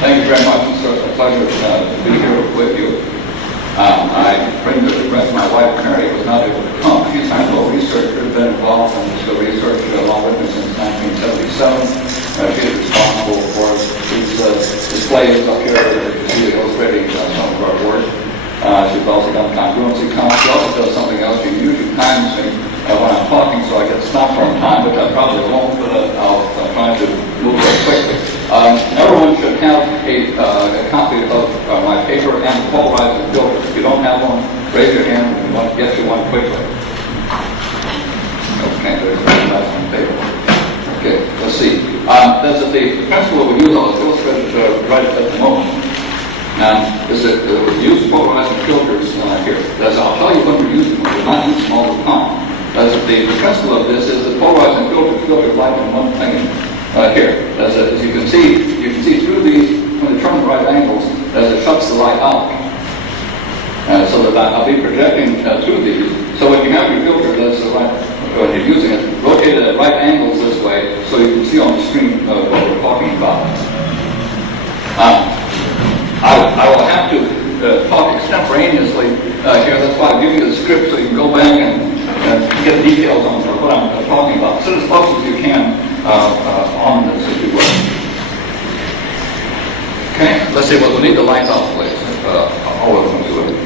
Thank you very much. It's a pleasure to be here with you. I bring to regret my wife Mary was not able to come. She's a scientific researcher, been involved in this research along with me since 1977. She is responsible for these displays up here that you see illustrating some of our work. She's also done congruency counts. She also does something else. She usually times me when I'm talking, so I get stopped from time, which I probably won't, but I'll try to move very quickly. Everyone should have a copy of my paper and the polarizing filter. If you don't have one, raise your hand if you want to get you one quickly. Okay, there's one paper. Okay, let's see. That's the principle we use. I'll illustrate it right at the moment. Is that we use polarizing filters here. I'll tell you when we're using them. We're not using them all the time. The principle of this is that polarizing filter light in one plane here. As you can see through these when they turn the right angles as it shuts the light out. So that I'll be projecting through these. So when you have your filter, that's the right. When you're using it, rotate it at right angles this way, so you can see on the screen what we're talking about. I will have to talk extemporaneously here. That's why I give you the script so you can go back and get details on what I'm talking about. Sit as close as you can on this, if you will. Okay, let's see. Well, we'll need the lights off, please. All of them do it.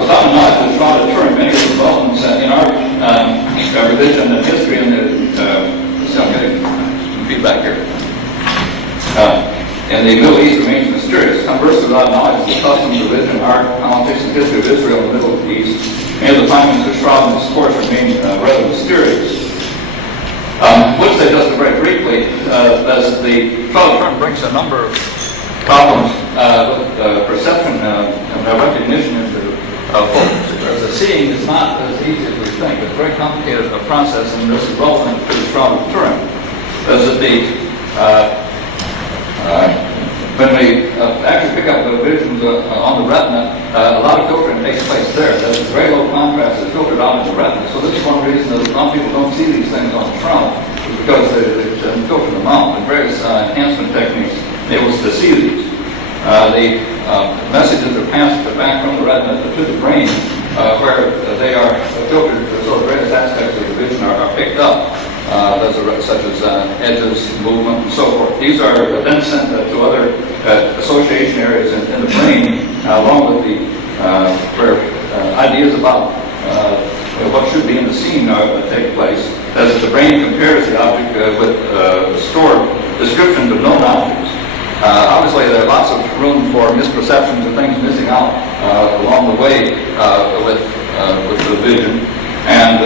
Without a knowledge of the Shroud of Turin, many of the developments in our revision and history and I'm getting some feedback here. And the Middle East remains mysterious. Conversely, without knowledge of the customs, religion, art, politics, and history of Israel and the Middle East, many of the findings of Shroud and his course remain rather mysterious. Let's say just very briefly, as the Shroud of Turin brings a number of problems with perception and recognition into focus. Because the seeing is not as easy as we think. It's a very complicated process, and this is relevant to the Shroud of Turin. As when we actually pick up the visions on the retina, a lot of filtering takes place there. There's very low contrast that's filtered out in the retina. So this is one reason that a lot of people don't see these things on the Shroud, is because they filter them out. The various enhancement techniques enable us to see these. The messages are passed back from the retina to the brain, where they are filtered, so the various aspects of the vision are picked up. Such as edges, movement, and so forth. These are then sent to other association areas in the brain, along with the where ideas about what should be in the scene take place. As the brain compares the object with stored descriptions of known objects. Obviously, there are lots of room for misperceptions and things missing out along the way with the vision. And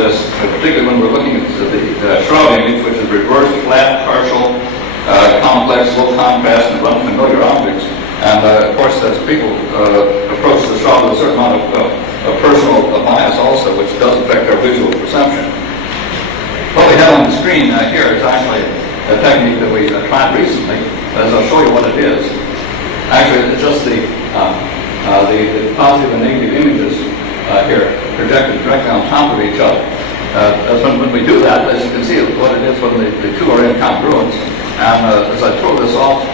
particularly when we're looking at the Shroud image, which is reversed, flat, partial, complex, low contrast, and unfamiliar objects. And of course, as people approach the Shroud with a certain amount of personal bias also, which does affect our visual perception. What we have on the screen here is actually a technique that we tried recently, as I'll show you what it is. Actually, it's just the positive and negative images here projected directly on top of each other. When we do that, as you can see what it is when the two are in congruence. And as I throw this off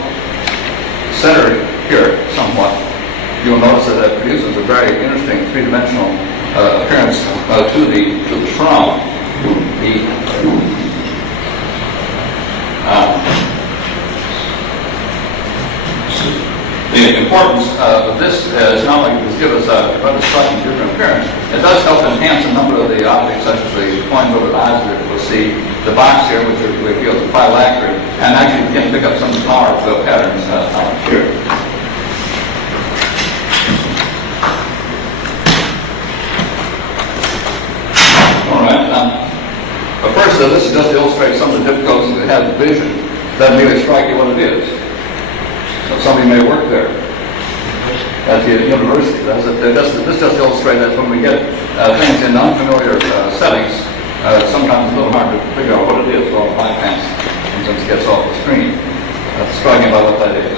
center here somewhat, you'll notice that it produces a very interesting three-dimensional appearance to the Shroud. The importance of this is not only to give us a rather striking different appearance, it does help enhance a number of the objects, such as the coin over the eyes that we'll see, the box here, which we feel is phylactery, and actually we can pick up some flower patterns here. All right. But first, this is just to illustrate some of the difficulties we have with vision. It doesn't really strike you what it is. Somebody may work there at the university. This just illustrates that when we get things in unfamiliar settings, sometimes it's a little hard to figure out what it is while the bypass sometimes gets off the screen. Striking about what that is.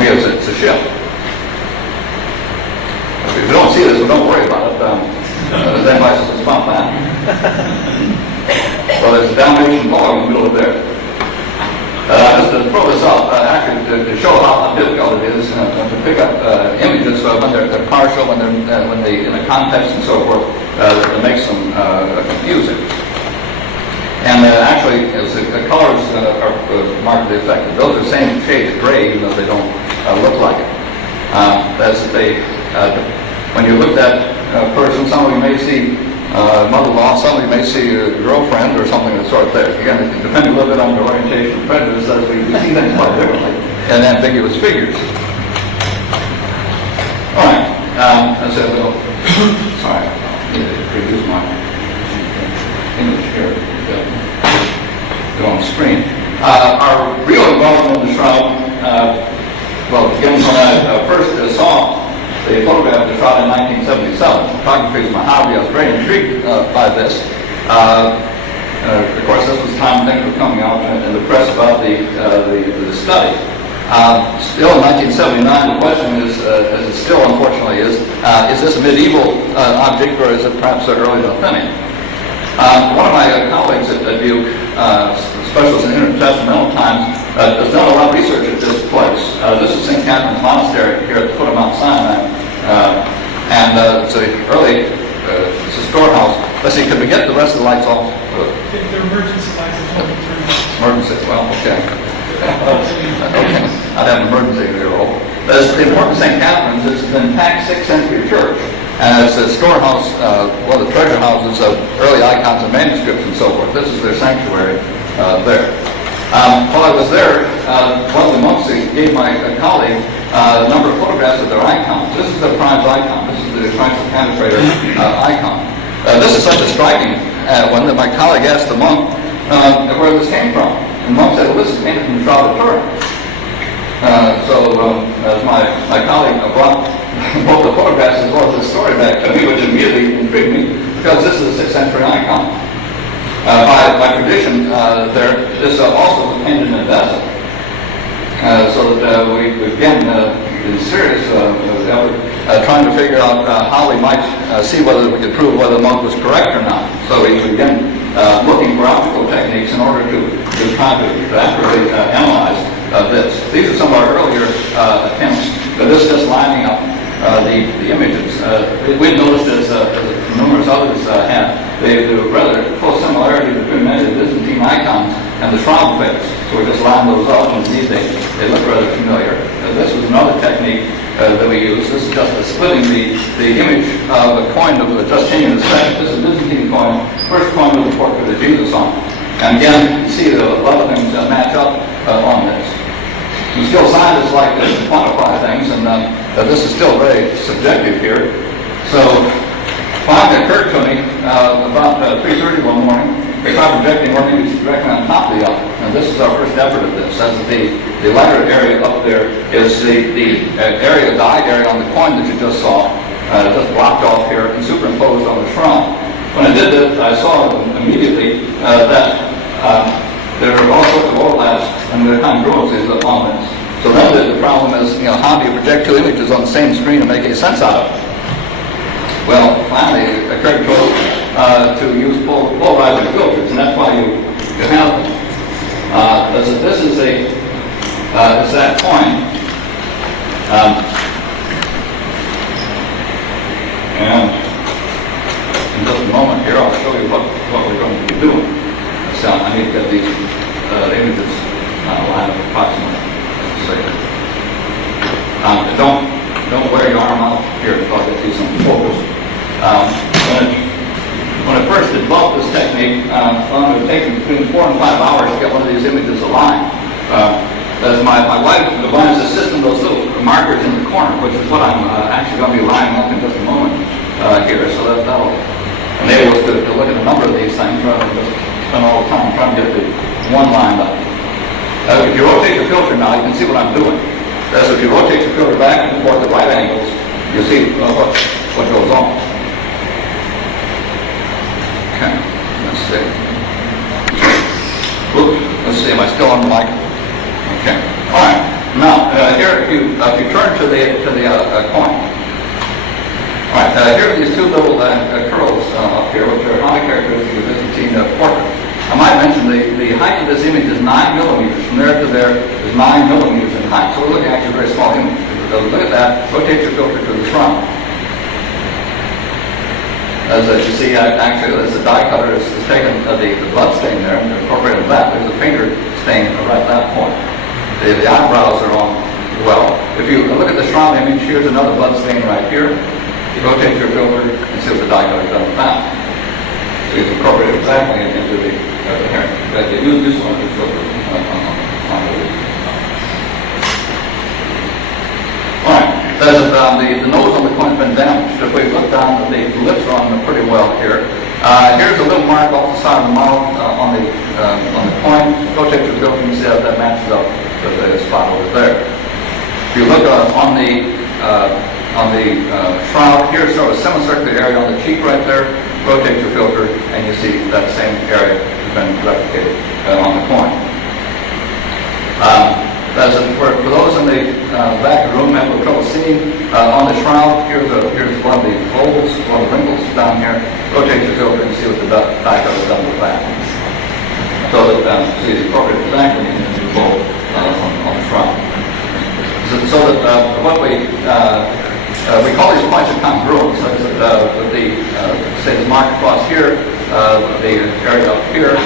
Here's it's a ship. If you don't see this, we don't worry. Does anybody spot that? Well, there's a Dalmatian dog in the middle of there. Just to throw this up, actually to show how difficult it is to pick up images when they're partial, when they in a context and so forth, that makes them confusing. And actually, the colors are markedly affected. Those are the same shade of gray, even though they don't look like it. As they, when you look at a person, somebody may see mother-in-law, somebody may see a girlfriend or something of the sort there. Again, it depends a little bit on your orientation and prejudice, as we see things quite differently in ambiguous figures. All right, that's a little, sorry, I need to reduce my image here. Go on the screen. Our real involvement in the Shroud, well, again, when I first saw the photograph of the Shroud in 1977, photography is my hobby. I was very intrigued by this. Of course, this was the time things were coming out in the press about the study. Still in 1979, the question is, as it still unfortunately is this a medieval object or is it perhaps early authentic? One of my colleagues at Duke, specialist in intertestamental times, has done a lot of research at this place. This is St. Catherine's Monastery here at the foot of Mount Sinai. And it's an early it's a storehouse. Let's see, could we get the rest of the lights off? They're emergency lights. Emergency, well, okay. Okay, I'd have an emergency here. The important St. Catherine's is an intact 6th century church. And it's a storehouse, one of the treasure houses of early icons and manuscripts and so forth. This is their sanctuary there. While I was there, one of the monks gave my colleague a number of photographs of their icons. This is the prize icon. This is the Christ of Penetrator icon. This is such a striking one that my colleague asked the monk where this came from. And the monk said, well, this is painted from the Shroud of Turin. As my colleague brought both the photographs as well as the story back to me, which immediately intrigued me, because this is a 6th century icon. By tradition, this also was painted in a vessel. So that we again, in serious effort, trying to figure out how we might see whether we could prove whether the monk was correct or not. So we began looking for optical techniques in order to try to accurately analyze this. These are some of our earlier attempts, but this is just lining up the images. We've noticed, as numerous others have, the rather close similarity between many of the Byzantine icons and the Shroud figures. So we just line those up, and indeed they look rather familiar. This was another technique that we use. This is just splitting the image of a coin of Justinian II. This is a Byzantine coin, first coin with the portrait of Jesus on it. And again, you can see that a lot of things match up on this. And still scientists like to quantify things, and this is still very subjective here. So finally it occurred to me about 3:30 one morning, we tried projecting one image directly on top of the other. And this is our first effort of this. As the lighter area up there is the area, the eye area on the coin that you just saw, just blocked off here and superimposed on the Shroud. When I did this, I saw immediately that there are all sorts of overlaps and the congruencies upon this. So then the problem is, how do you project two images on the same screen and make any sense out of it? Well, finally, it occurred to us to use polarizing filters, and that's why you have them. This is it's that coin. And in just a moment here, I'll show you what we're going to be doing. So I need to get these images lined up approximately. Don't wear your arm out here until I get these in focus. When I first developed this technique, I found it would take me between 4 and 5 hours to get one of these images aligned. As my wife devised a system, those little markers in the corner, which is what I'm actually going to be lining up in just a moment here. So that'll enable us to look at a number of these things rather than just spend all the time trying to get the one lined up. If you rotate the filter now, you can see what I'm doing. So if you rotate the filter back and forth at right angles, you'll see what goes on. Okay, let's see. Oops, let's see, am I still on the mic? Okay, all right. Now, here, if you turn to the coin. All right, here are these two little curls routine portrait. I might mention the height of this image is 9 millimeters. From there to there is 9 millimeters in height. So we're looking at a very small image. Look at that. Rotate your filter to the front. As you see, actually, as the die cutter is taken the blood stain there and incorporated that. There's a finger stain right at that point. The eyebrows are on well. If you look at the Shroud image, here's another blood stain right here. You rotate your filter and see what the die cutter done with that. So you incorporate it exactly into the hair. Use this one to filter on the leaf. Alright, the nose on the coin has been damaged. If we look down, the lips are on pretty well here. Here's a little mark off the side of the mouth on the coin. Rotate your filter and you see how that matches up with the spot over there. If you look on the shroud, here's sort of a semicircular area on the cheek right there. Rotate your filter and you see that same area has been replicated on the coin. For those in the back of the room who have a little trouble seeing, on the shroud, here's one of the folds, one of the wrinkles down here. Rotate your filter and see what the die cutter has done with that. So that see it's incorporated exactly into the fold on the shroud. So that what we call these points of congruence. Say the mark across here, the area up here,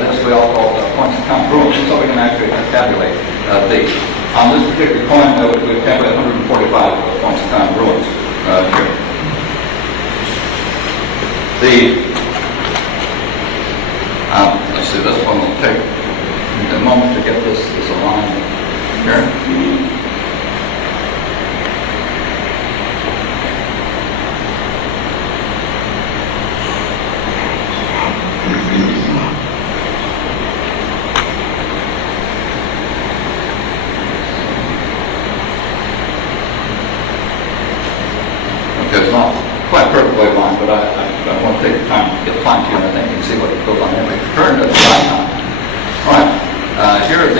this we all call points of congruence. So we can actually tabulate these. On this particular coin, we tabulate 145 points of congruence here. Let's see, this one will take a moment to get this aligned here. It's not quite perfectly aligned, but I want to take the time to get fine tuned. I think you can see what goes on every turn at the icon. All right, here are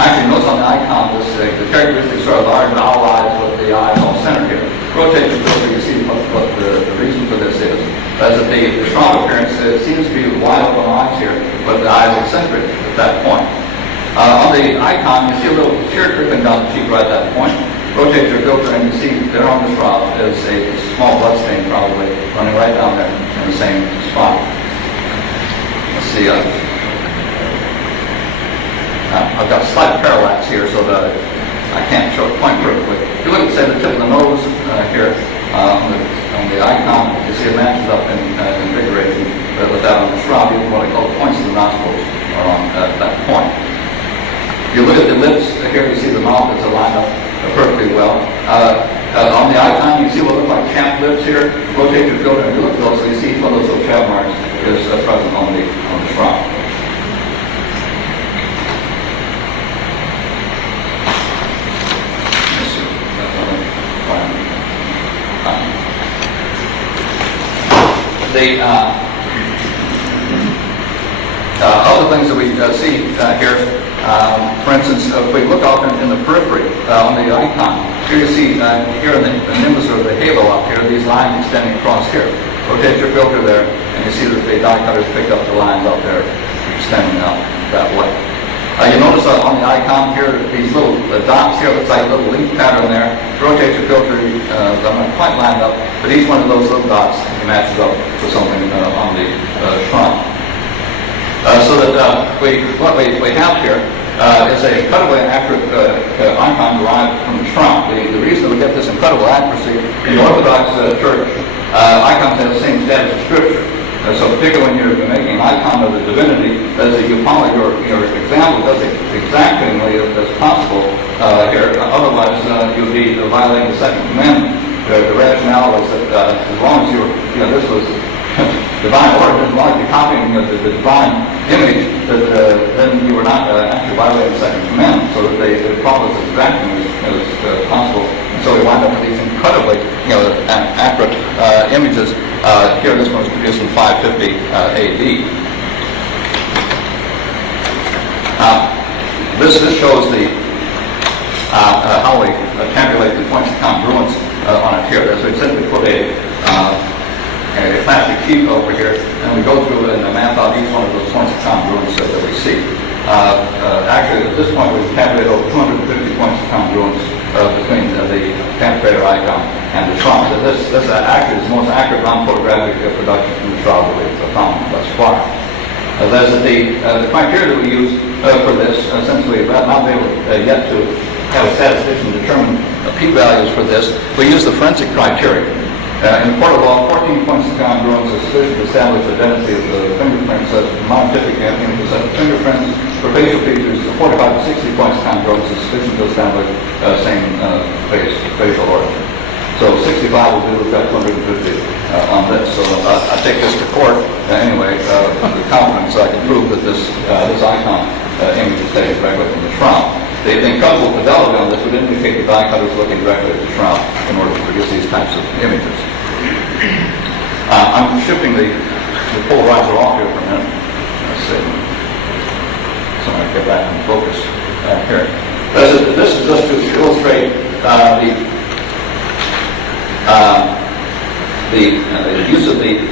actually notice on the icon, the characteristic sort of large owl eyes with the eyes all centered here. Rotate the filter, you see what the reason for this is. As the strong appearance seems to be wide open eyes here, but the eyes eccentric at that point. On the icon, you see a little tear dripping down the cheek right at that point. Rotate your filter and you see there on the shroud is a small blood stain probably running right down there in the same spot. Let's see. I've got a slight parallax here so that I can't show it quite perfectly. If you look at, say, the tip of the nose here on the icon, you see it matches up in configuration with that on the shroud. Even what I call the points of the nostrils are on that point. If you look at the lips here, you see the mouth is aligned up perfectly well. On the icon, you see what look like chapped lips here. Rotate your filter and you look closely. You see each one of those little chap marks is present on the shroud. The other things that we see here, for instance, if we look off in the periphery on the icon, here you see here in the nimbus or the halo up here, these lines extending across here. Rotate your filter there, and you see that the die cutters pick up the lines out there extending out that way. You notice on the icon here, these little dots here, looks like a little leaf pattern there. Rotate your filter, they're not quite lined up, but each one of those little dots matches up with something on the shrine. So that what we have here is a incredibly accurate icon derived from the shrine. The reason we get this incredible accuracy in the Orthodox Church, icons have the same status as Scripture. So particularly when you're making an icon of the divinity, as you follow your example does it exactly as possible here. Otherwise, you'll be violating the second commandment. The rationale is that as long as this was divine order, as long as you're copying the divine image, that then you were not actually violating the second commandment. So that they follow as exactly as possible. And so we wind up with these incredibly accurate images. Here, this one was produced in 550 AD. This shows how we tabulate the points of congruence on it here. So we simply put a plastic sheet over here, and we go through about each one of those points of congruence that we see. Actually, at this point, we've calculated over 250 points of congruence between the Panther icon and the Shroud. This actually is the most accurate non-photographic production from the Shroud that we've found thus far. The criteria that we use for this, since we've not been able yet to have a statistician determine p-values for this, we use the forensic criteria. In the court of law, 14 points of congruence is sufficient to establish identity of the fingerprints of monotypic images of fingerprints for facial features. 45 to 60 points of congruence is sufficient to establish same facial origin. So 65 will do, we've got 250 on this. So I take this to court anyway with confidence I can prove that this icon image is taken directly from the Shroud. The incredible fidelity on this would indicate the die cutter is looking directly at the Shroud in order to produce these types of images. I'm shifting the polarizer off here for a minute. Let's see. So I get back in focus here. This is just to illustrate the use of the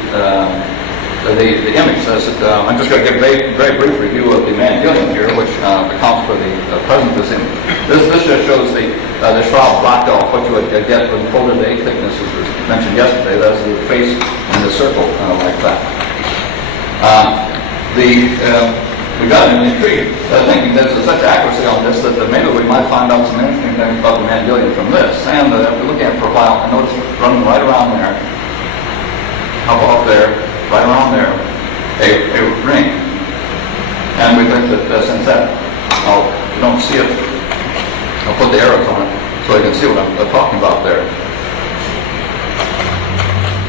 image. I'm just going to give a very brief review of the Mendelian here, which accounts for the presence of this image. This just shows the Shroud blocked off what you would get with folded A thickness, as was mentioned yesterday. That's the face in the circle like that. We got intrigued thinking there's such accuracy on this that maybe we might find out some interesting things about the Mendelian from this. And we're looking at it for a while, I noticed running right around there, up there, right around there, a ring. And we think that since that, you don't see it, I'll put the arrows on it so you can see what I'm talking about there.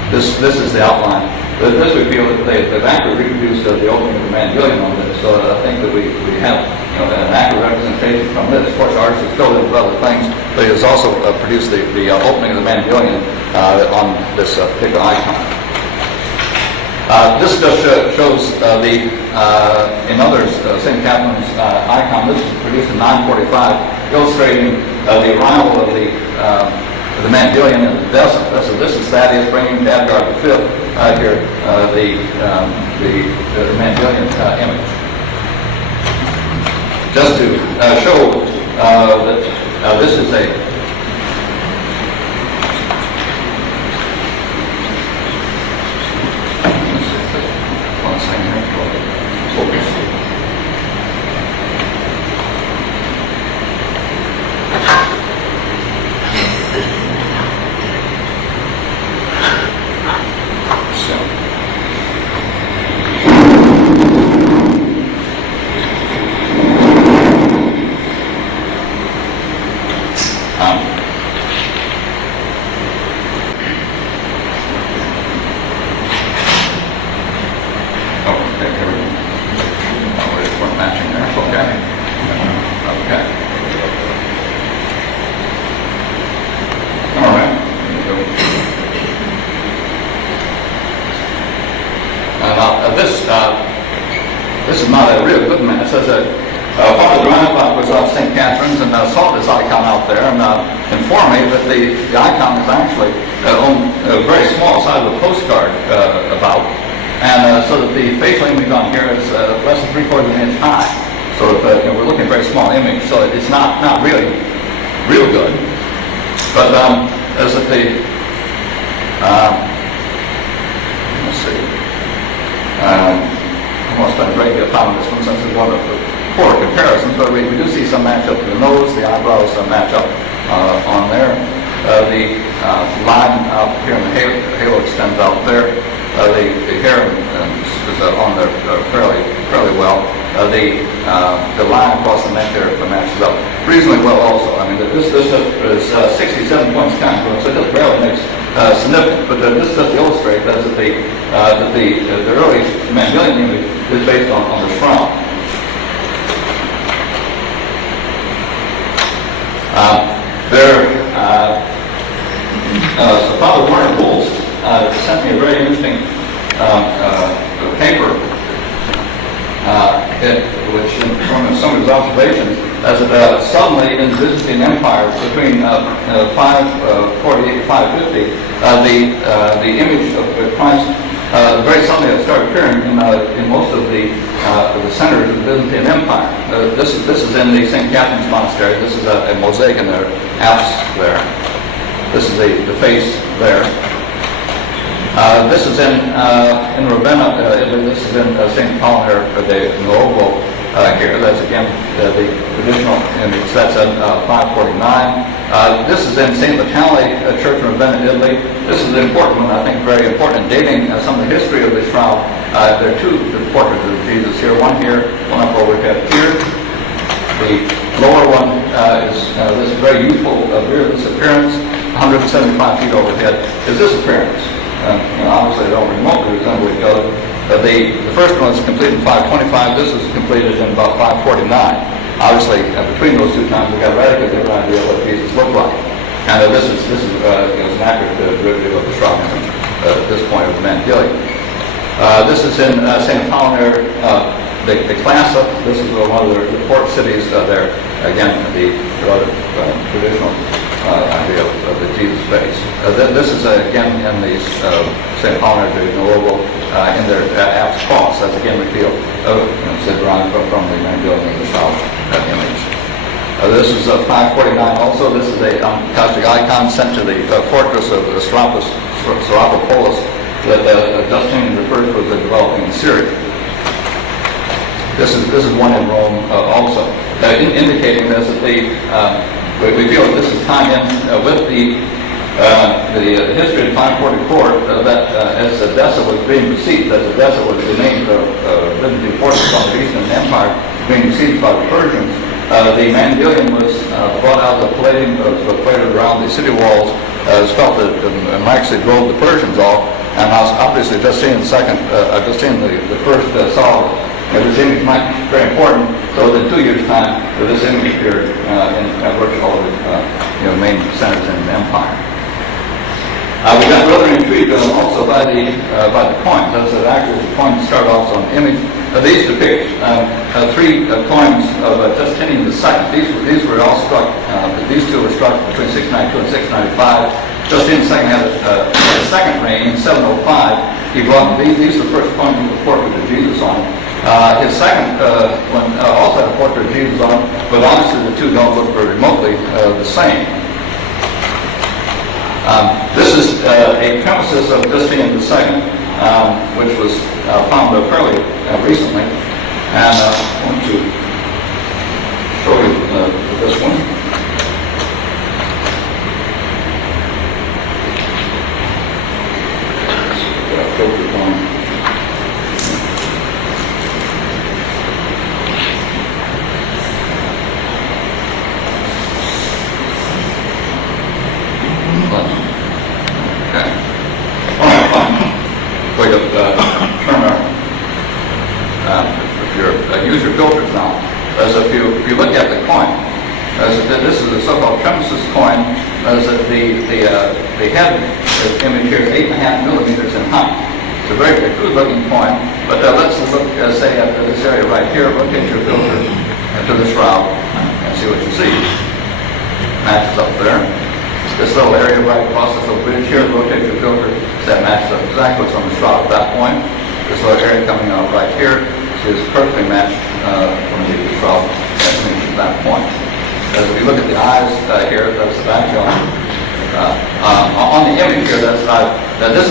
This is the outline. This we feel that they've accurately reproduced the opening of the Mendelian on this. So I think that we have an accurate representation from this. Of course, ours is filled in with other things, but it has also produced the opening of the Mendelian on this particular icon. This just shows in others, St. Catherine's icon. This was produced in 945, illustrating the arrival of the Mendelian in the desert. So this is Thaddeus bringing to Edgar V here the Mendelian image. Just to show that this is a this is not a real good match. As one of the roundabout was off St. Catherine's and saw this icon out there and informed me that the icon is actually on a very small side of a postcard about, and so that the facial image on here is less than 3/4 of an inch high. So we're looking at a very small image, so it's not really real good. But as that let's see. I won't spend a great deal of time on this one since it's one of the poor comparisons, but we do see some match up to the nose, the eyebrows match up on there. The line out here in the halo extends out there. The hair is on there fairly well. The line across the neck there matches up reasonably well also. I mean, this is 67 points congruent, so it just barely makes significant. But this just illustrates that the early Mendelian image is based on the Shroud. Father Whanger sent me a very interesting paper, which from some of his observations, as that suddenly in Byzantine empires between 548 and 550, the image of Christ very suddenly started appearing in most of this is in the St. Catherine's Monastery. This is a mosaic in the apse there. This is the face there. This is in Ravenna, Italy. This is in St. Apollinaire de Nuovo here. That's again the traditional image. That's at 549. This is in St. Vitale Church in Ravenna, Italy. This is an important one, I think, very important, dating some of the history of the shroud. There are two portraits of Jesus here. One here, one up overhead here. The lower one is this very youthful, beardless appearance, 175 feet overhead, is this appearance. Obviously, they don't remotely resemble each other. The first one was completed in 525. This was completed in about 549. Obviously, between those two times, we got a radically different idea of what Jesus looked like. And this is an accurate derivative of the shroud image at this point of the Mandelian. This is in St. Apollinaire de Classa. This is one of the port cities there. Again, the traditional idea of the Jesus face. This is again in the St. Apollinaire de Nuovo in their apse cross. That's again revealed, around from the Mandelian and the shroud image. This is 549 also. This is a Catholic icon sent to the fortress of Serapopolis that Justinian refers to as developing in Syria. This is one in Rome also, indicating this that we feel that this is tied in with the history of 544 that as Edessa was being besieged, as Edessa was the main Byzantine fortress on the Eastern Empire being besieged by the Persians. The Mandelian was brought out of the palladium, was plated around the city walls. It was felt that actually drove the Persians off, and I was obviously just seeing the first solid. This image might be very important. So within 2 years' time, this image appeared in virtually all of the main centers in the empire. We got rather intrigued also by the coins. As actually the coins start off on the image. These depict three coins of Justinian II. These were all struck. These two were struck between 692 and 695. Justinian II had a second reign in 705. He brought these are the first coins with the portrait of Jesus on. His second one also had a portrait of Jesus on, but honestly the two don't look very remotely the same. This is a premises of Justinian II, which was found fairly recently, and I want to show you this one. Filtered on. Way to turn use your filters now. As if you look at the coin, this is a so-called premises coin. As the head image here is 8.5 millimeters in height. It's a very good-looking coin. But let's look, say, at this area right here. Rotate your filter to the shroud and see what you see. Matches up there. This little area right across this little bridge here, rotate your filter, that matches up exactly what's on the shroud at that point. This little area coming out right here is perfectly matched from the shroud at that point. As we look at the eyes here, that's the background. On the image here, this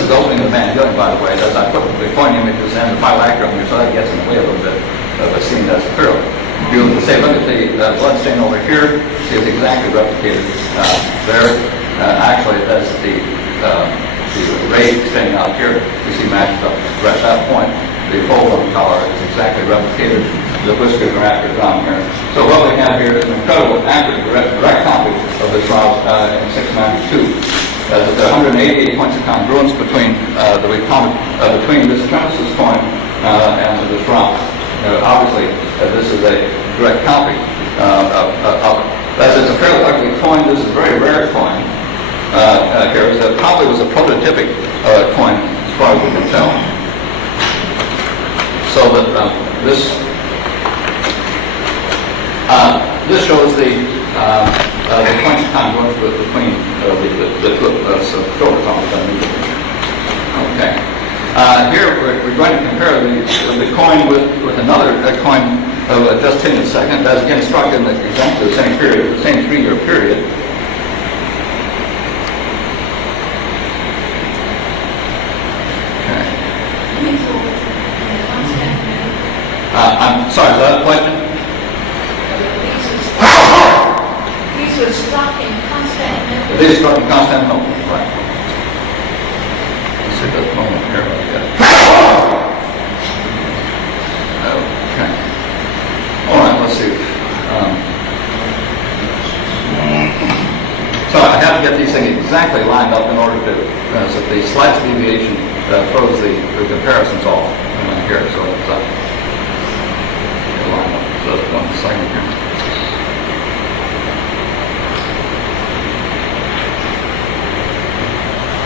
is the opening of the Mandelian, by the way. As I put the coin images and the phylactery here, so that gets in the way a little bit of a scene that's clearly. If you say, look at the blood stain over here, see it's exactly replicated there. Actually, that's the ray staining out here. You see matches up right at that point. The fold on the collar is exactly replicated. The whiskers are accurate down here. So what we have here is an incredible, accurate, direct copy of the shroud in 692. There are 188 points of congruence between between this premises coin and the shroud. Obviously, this is a direct copy of it. As it's a fairly ugly coin, this is a very rare coin. Here probably was a prototypic coin, as far as we can tell. So that this shows the points of congruence between the filters on the image. Okay. Here we're going to compare the coin with another coin of just 10 a second. That's again struck in exactly the same period, the same 3-year period. Okay. I'm sorry, is that a question? These were struck in Constantinople. These struck in Constantinople, right. Let's see this moment here. Okay. All right, let's see. So I have to get these things exactly lined up in order to, so the slight deviation throws the comparisons off here. So it's line up. So that's 1 second here.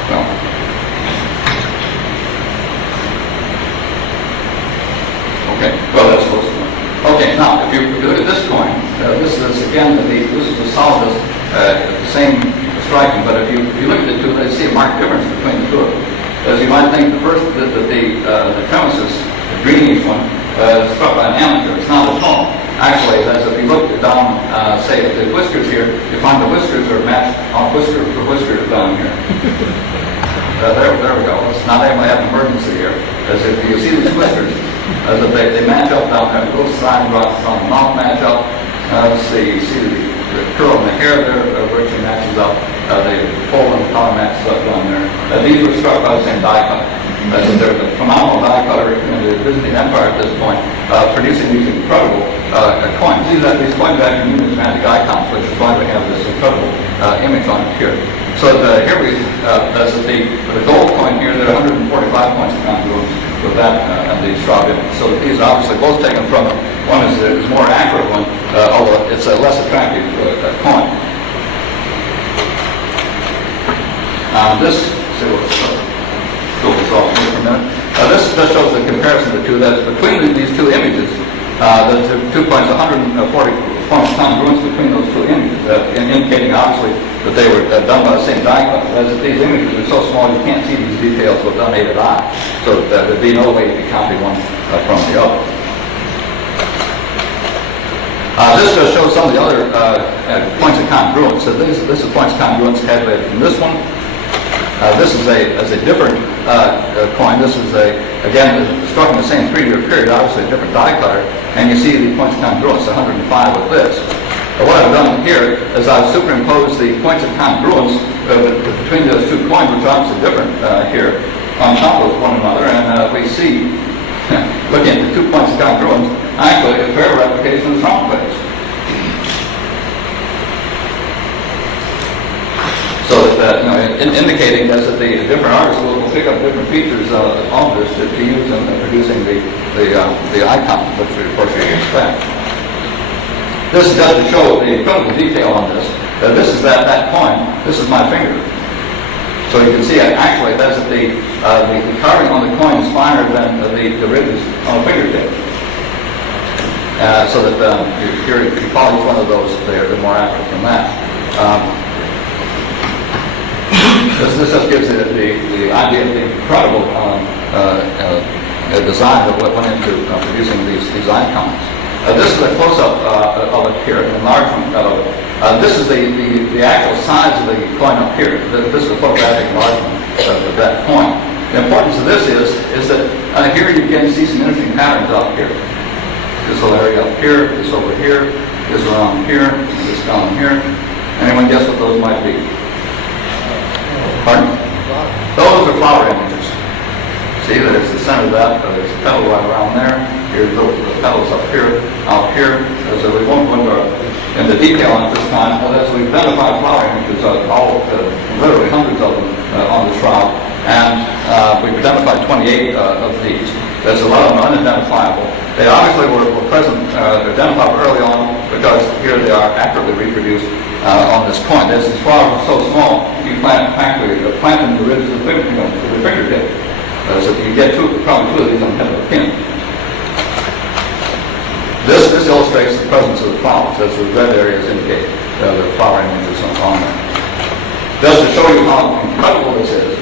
Well. Okay, well that's close enough. Okay, now if you look at this coin, this is again this is the solidus, same striking. But if you look at the two, they see a marked difference between the two of them. As you might think, the first the premises, the greenish one, struck by an amateur. It's not a tone. Actually, as if you look down, say at the whiskers here, you find the whiskers are matched on whisker for whisker down here. There we go. Now they might have an emergency here. As if you see these whiskers, as if they match up down there. Both side rods on the mouth match up. Let's see, you see the curl in the hair there virtually matches up. The fold in the collar matches up down there. These were struck by the same die cutter. As if they're the phenomenal die cutter in the Byzantine Empire at this point, producing these incredible coins. These coins actually numismatic icons, which is why we have this incredible image on it here. So here we, as the gold coin here, there are 145 points of congruence with that and the Shroud image. So these are obviously both taken from it. One is the more accurate one, although it's a less attractive coin. This, see what's go this off here for a minute. This just shows the comparison of the two. That's between these two images. The 2 points, 140 points congruence between those two images, indicating obviously that they were done by the same die cutter. As these images are so small, you can't see these details with unaided eye. So there'd be no way to copy one from the other. This just shows some of the other points of congruence. So this is points of congruence calculated from this one. This is a different coin. This is again struck in the same 3-year period, obviously a different die cutter, and you see the points of congruence, 105 with this. What I've done here is I've superimposed the points of congruence between those two coins, which are obviously different here, on top of one another, and we see, looking at the 2 points of congruence, actually a fair replication of the front place. So that, indicating that the different artists will pick up different features on this to use in producing the icon, which of course you expect. This is just to show the incredible detail on this. This is that coin. This is my finger. So you can see actually that's the carving on the coin is finer than the ridges on a fingertip. So that if you follow each one of those, they're more accurate than that. This just gives the idea of the incredible design of what went into producing these icons. This is a close-up of it here, an enlargement of it. This is the actual size of the coin up here. This is a photographic enlargement of that coin. The importance of this is that here you can see some interesting patterns up here. This whole area up here, this over here, this around here, this down here. Anyone guess what those might be? Pardon? Those are flower images. See, there's the center of that, there's a petal right around there. Here's the petals up here, out here. So we won't go into detail on it this time. But as we've identified flower images, literally hundreds of them on the Shroud, and we've identified 28 of these. There's a lot of them unidentifiable. They obviously were present, identified early on, because here they are accurately reproduced on this coin. As these flowers are so small, you plant them in the ridges of the fingertip. So you get probably two of these on the head of a pin. This illustrates the presence of the flowers, as the red areas indicate the flower images on there. Just to show you how incredible this is,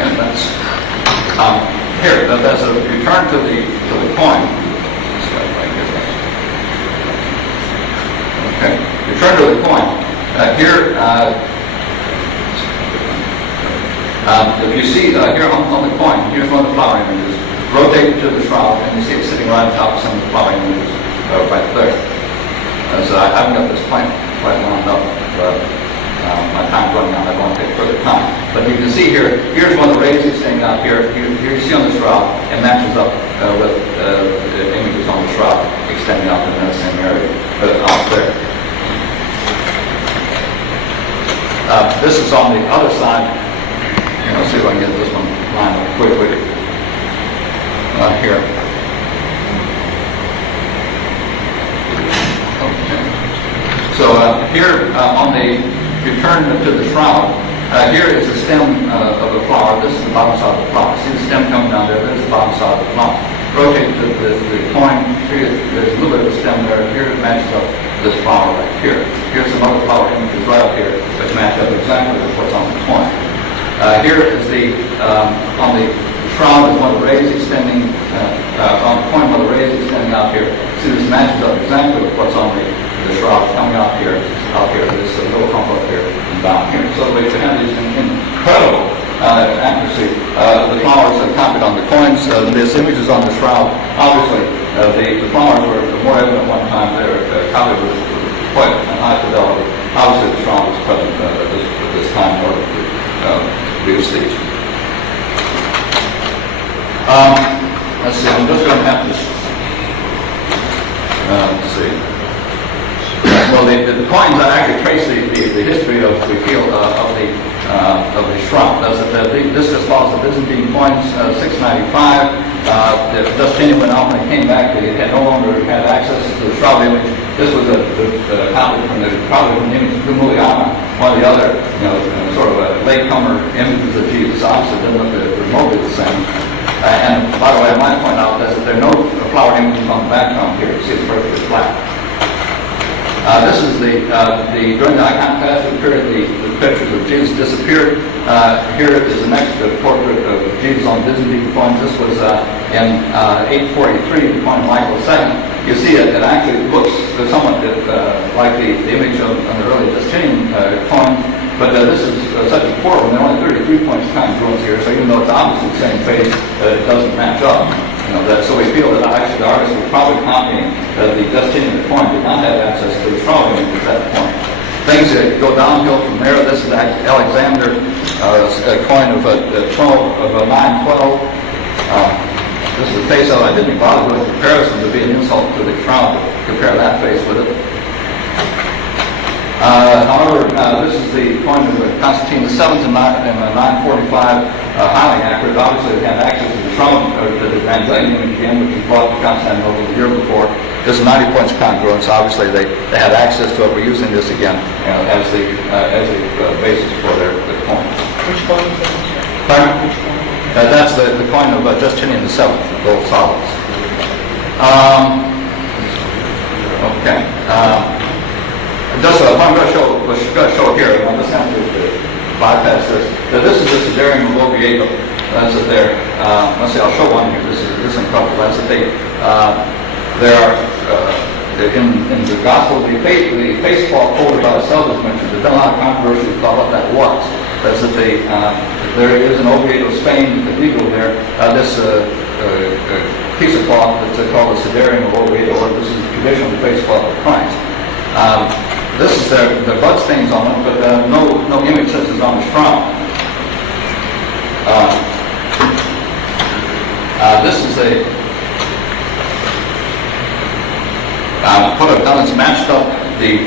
Okay, that's here. That's a return to the coin. Okay, return to the coin. Here, if you see here on the coin, here's one of the flower images. Rotate to the shroud, and you see it sitting right on top of some of the flower images right there. So I haven't got this quite lined up. My time's running out. I don't want to take further time. But you can see here, here's one of the rays standing out here. Here you see on the shroud, and matches up with the images on the shroud extending out in that same area, out there. This is on the other side. Here, let's see if I can get this one lined up quickly. Here. Okay. So here on the, if you turn to the shroud, here is the stem of the flower. This is the bottom side of the flower. See the stem coming down there? There's the bottom side of the flower. Rotate the coin. Here, there's a little bit of a stem there. Here it matches up this flower right here. Here's some other flower images right up here that match up exactly with what's on the coin. Here is the on the shroud is one of the rays extending on the coin. One of the rays extending out here. See, this matches up exactly with what's on the shroud coming out here. This little hump up here and down here. So we have these incredible accuracy. The flowers are copied on the coins. This image is on the shroud. Obviously, the flowers were more evident one time. They were copied with quite high fidelity. Obviously, the shroud was present at this time in order to produce these. Let's see. I'm just going to have to let's see. Well, the coins actually trace the history of the field of the shroud. This just follows the Byzantine coins, 695. Justinian went out when he came back. He had no longer had access to the shroud image. This was probably from the image of Juliana, one of the other, sort of latecomer images of Jesus. Obviously, didn't look remotely the same. And by the way, I might point out that there are no flower images on the background here. You see it's perfectly flat. This is during the iconoclastic period, the pictures of Jesus disappeared. Here is the next portrait of Jesus on Byzantine coins. This was in 843, the coin of Michael II. You see it actually looks somewhat like the image of an early Justinian coin, but this is such a poor one. There are only 33 points of congruence here, so even though it's obviously the same face, it doesn't match up. So we feel that actually the artist was probably copying the Justinian coin, did not have access to the shroud image at that point. Things that go downhill from there. This is Alexander, a coin of 912. This is the face of it. I didn't bother with a comparison to be an insult to the shroud to compare that face with it. However, this is the coin of Constantine VII in 945, highly accurate. Obviously, they had access to the shroud, to the Translating image again, which was brought to Constantinople the year before. This is 90 points of congruence. Obviously, they had access to it. We're using this again as the basis for their coin. Which coin is that? Pardon? That's the coin of Justinian VII, gold solids. Okay. I'm going to show here. I'll just have to bypass this. This is the Siderium of Oviedo. That's it there. Let's see. I'll show one here. This is incredible. That's it. There are in the Gospel the face cloth quoted by the Cells is mentioned. There's been a lot of controversy about what that was. That's that there is in Oviedo, Spain, the cathedral there. This piece of cloth that's called the Siderium of Oviedo, or this is the traditional face cloth of Christ. This is the blood stains on it, but no image such as on the shroud. This is what I've done is matched up the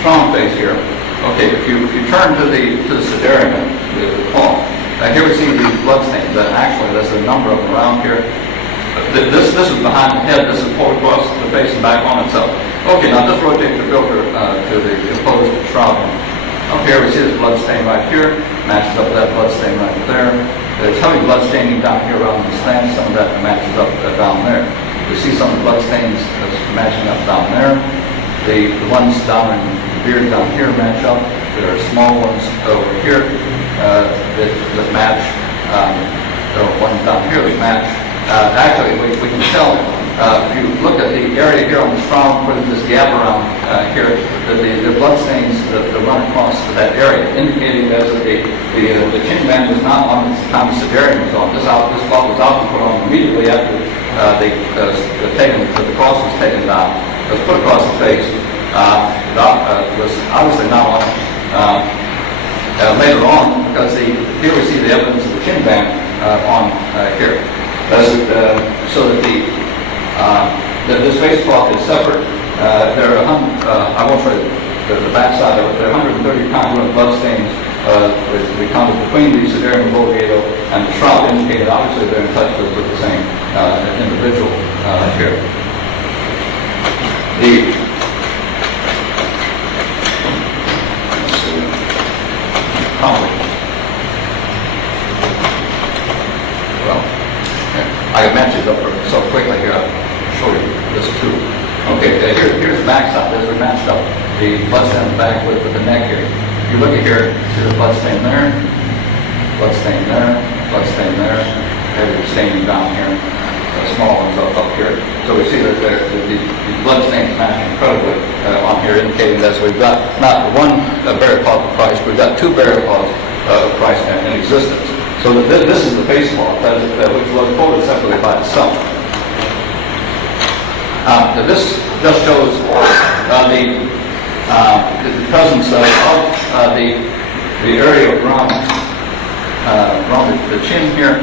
strong face here. Okay, if you turn to the Siderium, the cloth. Here we see these blood stains. Actually, there's a number of them around here. This is behind the head. This is pulled across the face and back on itself. Okay, now just rotate your filter to the opposed shroud. Up here we see this blood stain right here. Matches up with that blood stain right there. There's heavy blood staining down here around the stand. Some of that matches up down there. We see some of the blood stains matching up down there. The ones down in the beard down here match up. There are small ones over here that match. There are ones down here that match. Actually, we can tell if you look at the area here on the shroud where there's this gap around here, that the blood stains that run across that area, indicating that the chin band is not on its time of severian zone. This cloth was often put on immediately after the cross was taken down. It was put across the face. Was obviously not on later on, because here we see the evidence of the chin band on here. So that this face cloth is separate. There are I won't show you the back side of it. There are 130 congruent blood stains we counted between the severian vulgato and the shroud, indicated obviously they're in touch with the same individual here. I mentioned it so quickly here, I'll show you this too. Okay, here's the back side. As we matched up the blood stain back with the neck here. If you look at here, see the blood stain there, blood stain there, blood stain there, heavy staining down here, small ones up here. So we see that the blood stains match incredibly on here, indicating that we've got not one burial cloth of Christ, we've got two burial cloths of Christ in existence. So this is the face cloth, which was quoted separately by itself. This just shows the presence of the area around the chin here.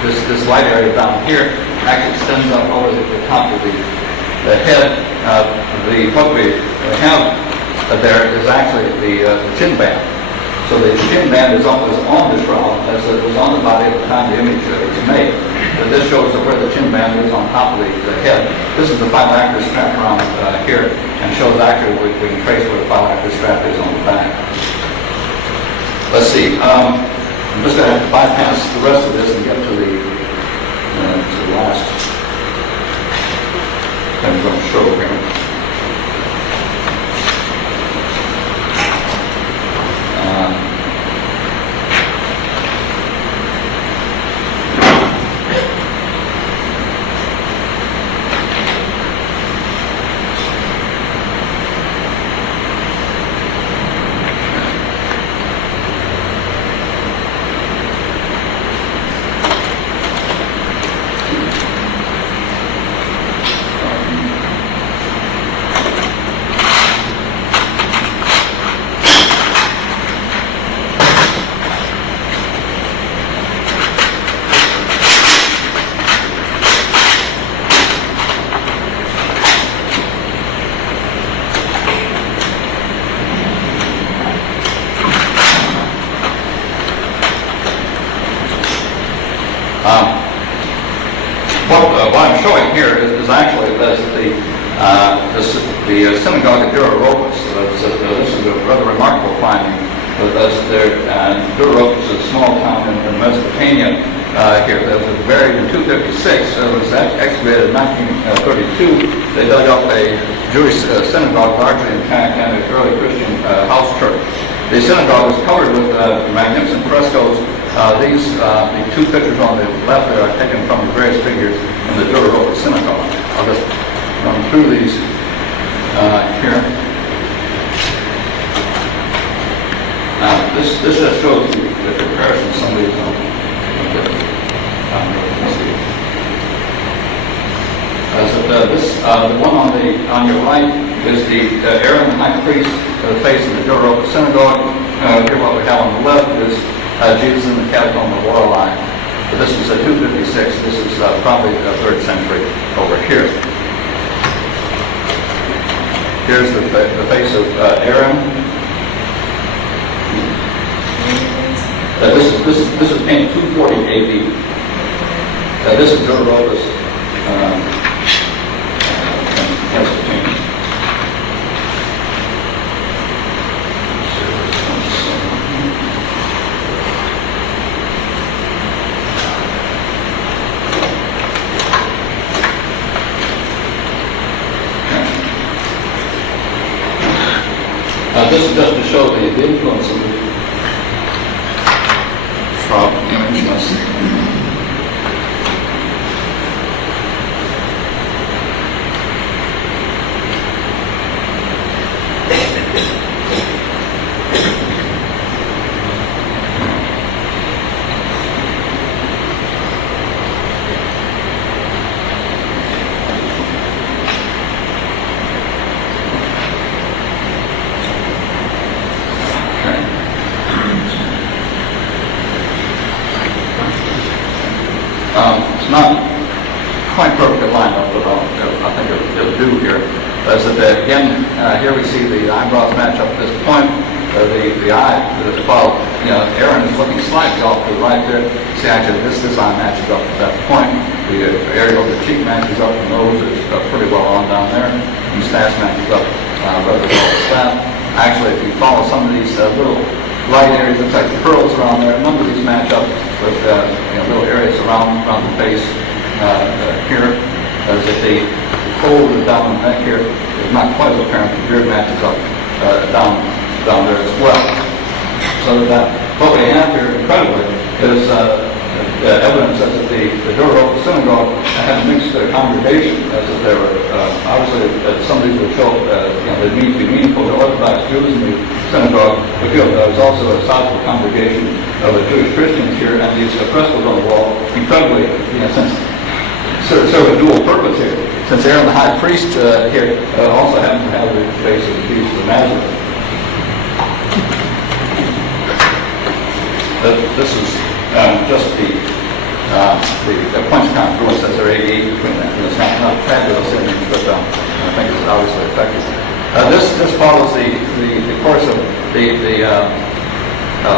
This light area down here actually extends up over the top of the head. What we have there is actually the chin band. So the chin band is on the shroud, as it was on the body at the time the image was made. This shows where the chin band is on top of the head. This is the phylactery strap around here, and shows actually we can trace where the phylactery strap is on the back. Let's see. I'm just going to have to bypass the rest of this and get to the last thing I'm going to show here. What I'm showing here is actually the synagogue of Dura-Ropus. This is a rather remarkable finding. Dura-Ropus is a small town in Mesopotamia. Here, that was buried in 256. It was excavated in 1932. They dug up a Jewish synagogue, largely intact, and an early Christian house church. The synagogue was covered with magnificent frescoes. The two pictures on the left there are taken from the various figures in the Dura-Ropus synagogue. I'll just run through these here. This just shows you the comparison of some of these. The one on your right is the Aaron, the high priest, face in the Dura-Ropus synagogue. Here what we have on the left is Jesus in the catacomb of Lorelei. This is 256. This is probably the 3rd century over here. Here's the face of Aaron. This is painted 240 AD. This is Dura-Ropus. This is just to show the influence of the Shroud image. It's not quite perfectly lined up, but I think it'll do here. Is that again, here we see the eyebrows match up at this point. The eye, while Aaron is looking slightly off to the right there. See, actually, this eye matches up at that point. The area of the cheek matches up. The nose is pretty well on down there. The mustache matches up rather well with that. Actually, if you follow some of these little light areas, looks like curls around there. A number of these match up with little areas around the face here. As if the fold of the down the neck here is not quite as apparent. The beard matches up down there as well. So that what we have here, incredibly, is evidence that the Dura synagogue had a mixed congregation, as if there were obviously some of these would show they need to be meaningful to Orthodox Jews in the synagogue. We feel there was also a sizable congregation of Jewish Christians here, and these frescoes on the wall, incredibly, since serve a dual purpose here. Since Aaron the high priest here also happens to have the face of Jesus of Nazareth. This is just the punch congruence as there 88 between that. It's not a fabulous image, but I think it's obviously effective. This follows the course of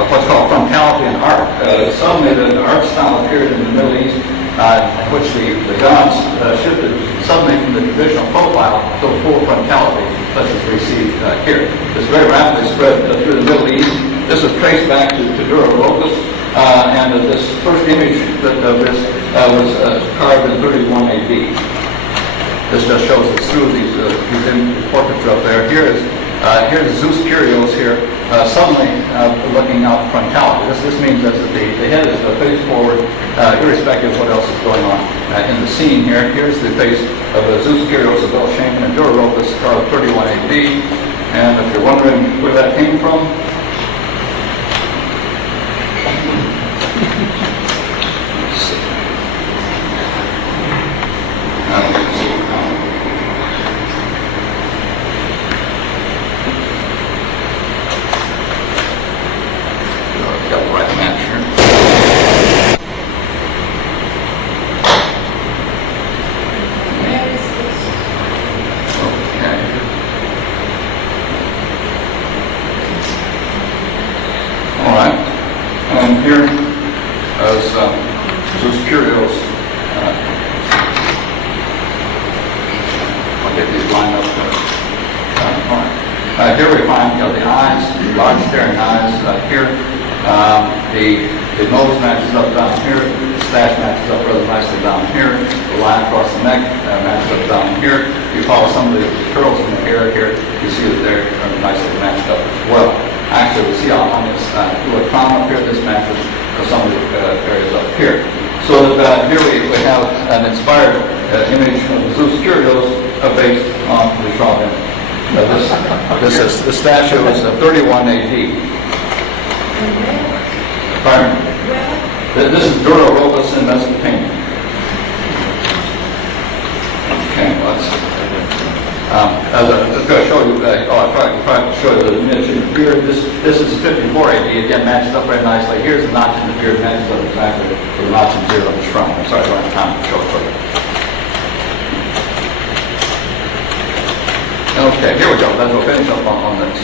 what's called frontality in art. Suddenly the art style appeared in the Middle East, in which the gods shifted suddenly from the traditional profile to full frontality, such as we see here. This very rapidly spread through the Middle East. This is traced back to Dura Locus, and this first image of this was carved in 31 AD. This just shows us through these portraits up there. Here's Zeus Kyrios here, suddenly looking out frontality. This means that the head is face forward, irrespective of what else is going on in the scene here. Here's the face of Zeus Kyrios of Belshazzar and Dura Locus, carved 31 AD. And if you're wondering where that came from, here as Zeus Kyrios. I'll get these lined up. Here we find the eyes, large staring eyes here. The nose matches up down here. The stash matches up rather nicely down here. The line across the neck matches up down here. You follow some of the curls in the hair here. You see that they're nicely matched up as well. Actually, we see on this little crown up here, this matches some of the areas up here. So that here we have an inspired image of Zeus Kyrios based on the Shroud image. The statue is 31 AD. Pardon? This is Dura Locus in Mesopotamia. Okay, let's see. As I'm just going to show you, I tried to show you the miniature beard. This is 54 AD. Again, matches up very nicely. Here's the notch in the beard, matches up exactly with the notch and zero on the shrine. I'm sorry, I don't have time to show it further. Okay, here we go. Then we'll finish up on this.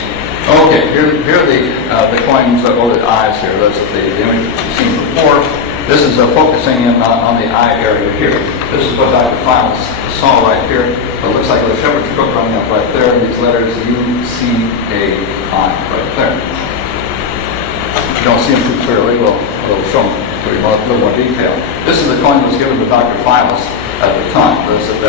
Okay, here are the coins or the eyes here. That's the image that you've seen before. This is focusing in on the eye area here. This is what Dr. Files saw right here. It looks like a shepherd's crook running up right there, and these letters U-C-A-I right there. If you don't see them too clearly, we'll show them to you in a little more detail. This is the coin that was given to Dr. Files at the time. This was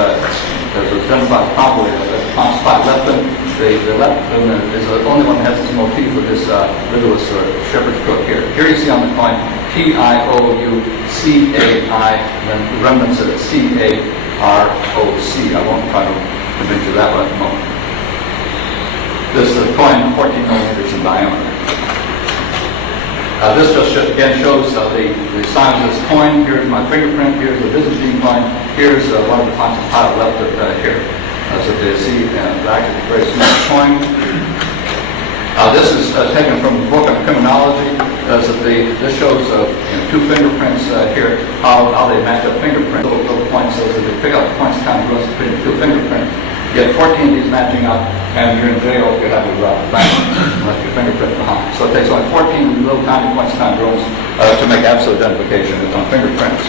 identified probably Pontius Pilate left them. The left one is the only one that has this motif with this littlest shepherd's crook here. Here you see on the coin T-I-O-U-C-A-I, and then the remnants of C-A-R-O-C. I won't try to convince you that one at the moment. This is a coin 14 millimeters in diameter. This just again shows the size of this coin. Here's my fingerprint. Here's the Byzantine coin. Here's one of the Pontius Pilate left it here. So you see, actually a very small coin. This is taken from the book of criminology. This shows two fingerprints here, how they match up fingerprints. Little points, so that they pick up the points kind of gross between the two fingerprints. You get 14 of these matching up, and you're in jail if you have to left your fingerprint behind. So it takes only 14 little tiny points kind of gross to make absolute identification on fingerprints.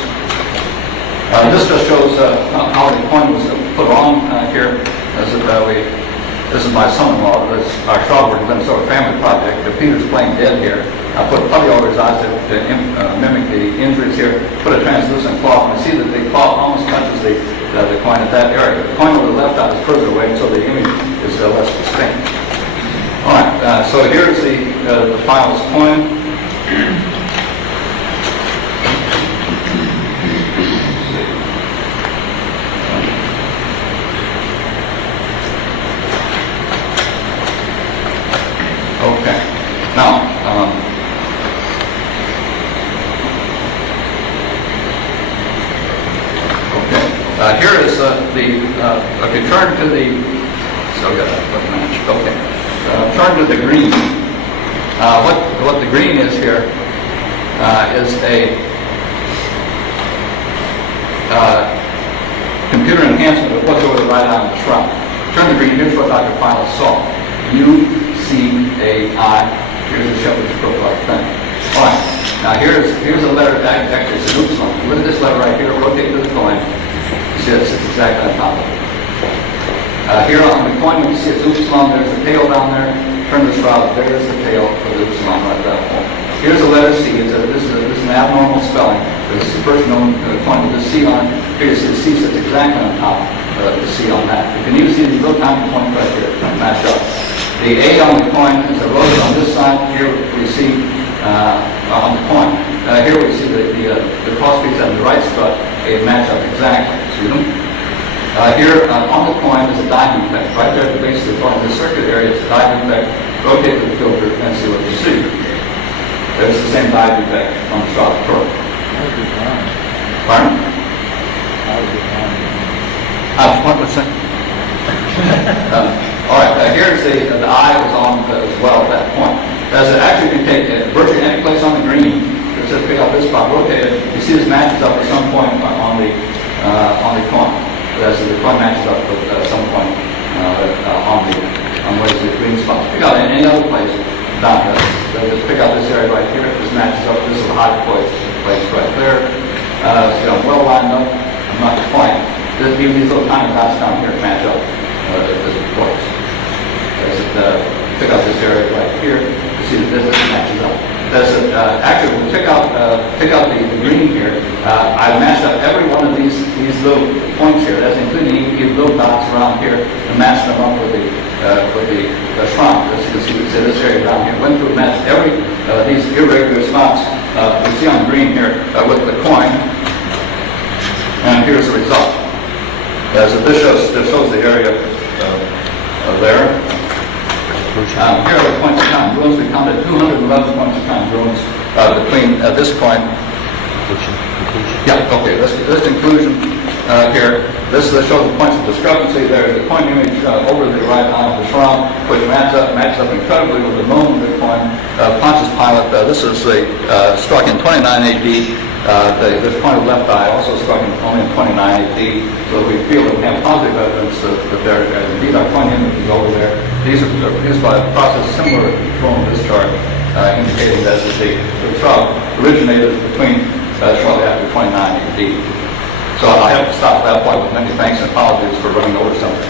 This just shows how the coin was put on here. This is my son-in-law. Our Shroud work has been sort of family project. Peter's playing dead here. I put putty over his eyes to mimic the injuries here. Put a translucent cloth, and I see that the cloth almost touches the coin at that area. The coin over the left eye is further away, so the image is less distinct. All right. So here's the Pilate's coin. Okay. Now, here is okay, turn to the, so got that match. Okay. Turn to the green. What the green is here is a computer enhancement of what's over the right eye of the shroud. Turn to green. Here's what Dr. Pilate saw. U-C-A-I. Here's the shepherd's crook-like thing. All right. Now here's a letter. Actually, it's an upsilon. Look at this letter right here. Rotate to the coin. You see it sits exactly on top of it. Here on the coin, when you see it's upsilon, there's the tail down there. Turn the shroud. There's the tail for the upsilon right at that point. Here's a letter C. This is an abnormal spelling. This is the first known coin with the C on it. Here you see the C sits exactly on top of the C on that. You can even see these little tiny points right here match up. The A on the coin is a rose on this side. Here we see on the coin. Here we see the cross piece on the right strut. They match up exactly. See them? Here on the coin is a dye defect. Right there at the base of the coin, the circular area is a dye defect. Rotate the filter and see what you see. There's the same dye defect on the shroud crook. Pardon? What was that? All right, here's the eye was on as well at that point. As it actually can take virtually any place on the green. Just pick up this spot, rotate it. You see this matches up at some point on the coin. As the coin matches up at some point on where the green spot. Pick out any other place. Not so just pick out this area right here. This matches up. This is a high place right there. Well lined up. I'm not quite. Even these little tiny dots down here match up at this place. Pick out this area right here. You see that this matches up. Actually, we'll pick out the green here. I matched up every one of these little points here. That's including even little dots around here, and matched them up with the shroud. As you can see, this area down here. Went through and matched every these irregular spots you see on the green here with the coin. And here's the result. This shows the area there. Here are the points of congruence. We counted 211 points of congruence between this coin. Yeah, okay. This inclusion here. This shows the points of discrepancy. There is the coin image over the right eye of the shroud, which matches up incredibly with the moon of the coin. Pontius Pilate. This is struck in 29 AD. This coin of left eye also struck only in 29 AD. So we feel that we have positive evidence that there indeed our coin image is over there. These are produced by a process similar to coronal discharge, indicating that the shroud originated between shortly after 29 AD. So I have to stop at that point with many thanks and apologies for running over something.